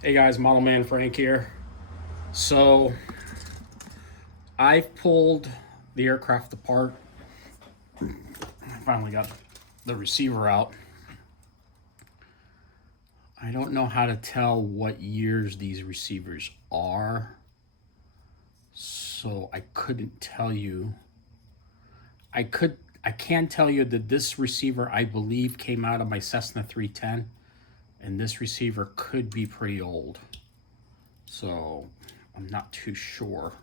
Hey guys, Model Man Frank here. So I've pulled the aircraft apart. I finally got the receiver out. I don't know how to tell what years these receivers are, so I couldn't tell you. I can tell you that this receiver I believe came out of my Cessna 310, and this receiver could be pretty old. So I'm not too sure.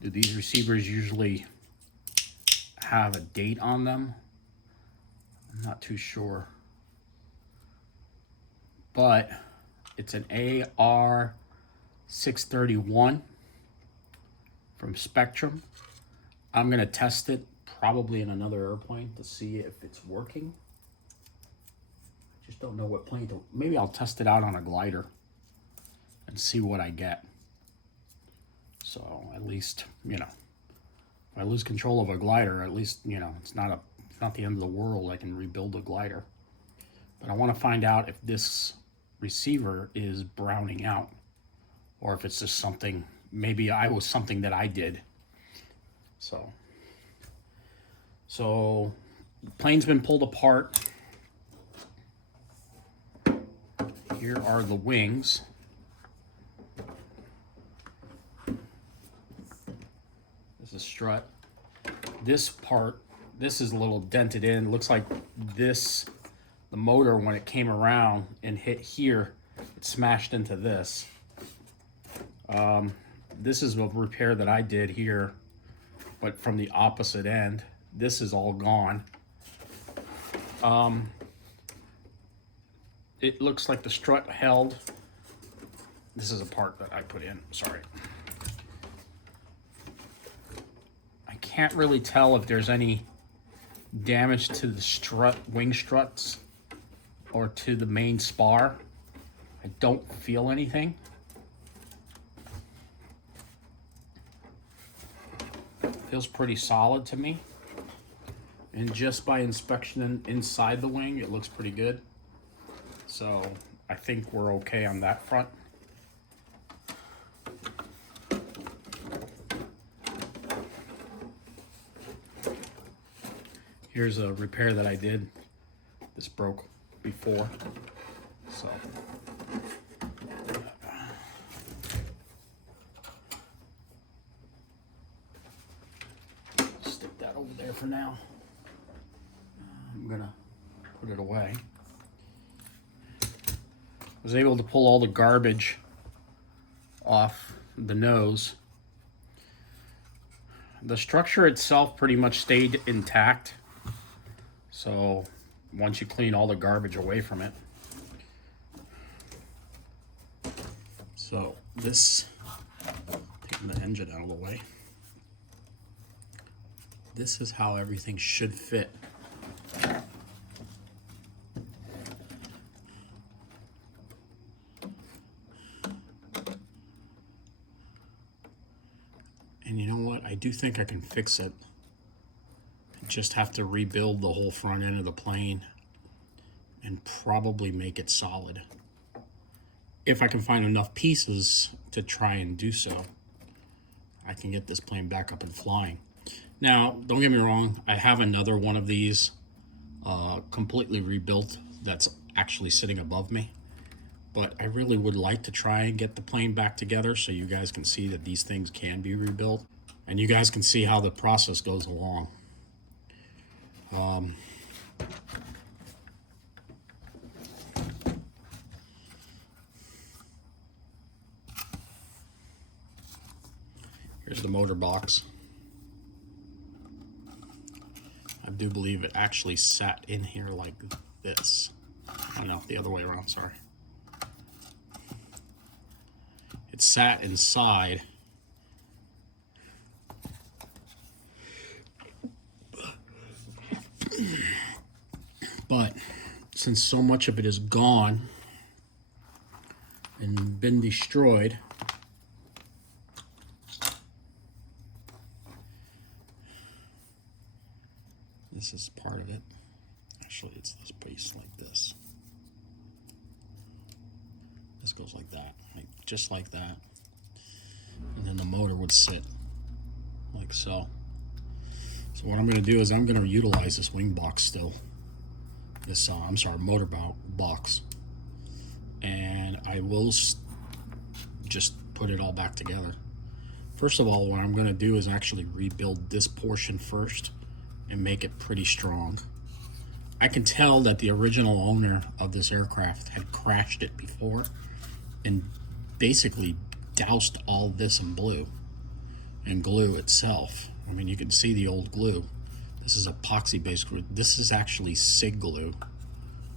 Do these receivers usually have a date on them? I'm not too sure. But it's an AR 631 from Spectrum. I'm going to test it probably in another airplane to see if it's working. I just don't know what plane to. Maybe I'll test it out on a glider and see what I get. So at least, if I lose control of a glider, at least, it's not the end of the world. I can rebuild a glider. But I want to find out if this receiver is browning out or if it's just something, maybe I was something that I did. So the plane's been pulled apart. Here are the wings. This is strut. This part, this is a little dented in. It looks like the motor, when it came around and hit here, it smashed into this. This is a repair that I did here, but from the opposite end. This is all gone. It looks like the strut held. This is a part that I put in, sorry. I can't really tell if there's any damage to the strut, wing struts, or to the main spar. I don't feel anything. Feels pretty solid to me. And just by inspection inside the wing, it looks pretty good. So I think we're okay on that front. Here's a repair that I did. This broke before, so. Stick that over there for now. I'm gonna put it away. I was able to pull all the garbage off the nose. The structure itself pretty much stayed intact. So once you clean all the garbage away from it. So this, taking the engine out of the way. This is how everything should fit. And you know what? I do think I can fix it. I just have to rebuild the whole front end of the plane and probably make it solid. If I can find enough pieces to try and do so, I can get this plane back up and flying. Now, don't get me wrong, I have another one of these completely rebuilt that's actually sitting above me. But I really would like to try and get the plane back together so you guys can see that these things can be rebuilt. And you guys can see how the process goes along. Here's the motor box. I do believe it actually sat in here like this. Oh no, the other way around, sorry. It sat inside. But since so much of it is gone and been destroyed, this is part of it. Actually, it's this piece like this. This goes like that, just like that. And then the motor would sit like so. So what I'm going to do is I'm going to utilize this wing box still. This, I'm sorry, motor box. And I will just put it all back together. First of all, what I'm going to do is actually rebuild this portion first and make it pretty strong. I can tell that the original owner of this aircraft had crashed it before and basically doused all this in blue and glue itself. I mean, you can see the old glue. This is epoxy based glue. This is actually SIG glue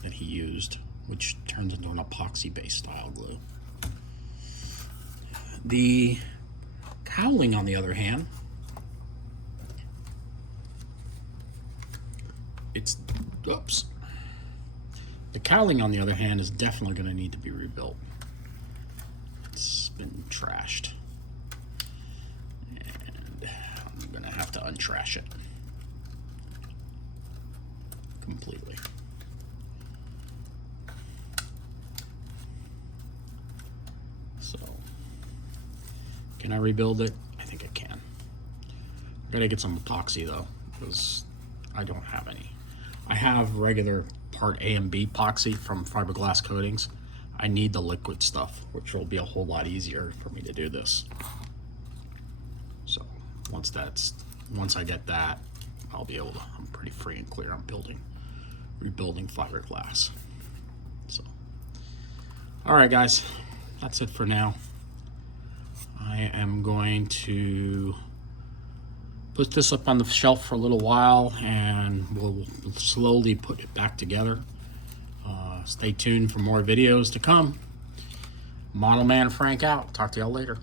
that he used, which turns into an epoxy based style glue. The cowling, on the other hand, the cowling, on the other hand, is definitely going to need to be rebuilt. It's been trashed, and I'm going to have to untrash it completely. So, can I rebuild it? I think I can. I gotta get some epoxy though, because I don't have any. I have regular part A and B epoxy from Fiberglass Coatings. I need the liquid stuff, which will be a whole lot easier for me to do this. So once I get that, I'll be able to, I'm pretty free and clear on rebuilding fiberglass. So, all right guys, that's it for now. I am going to put this up on the shelf for a little while and we'll slowly put it back together. Stay tuned for more videos to come. Model Man Frank out. Talk to y'all later.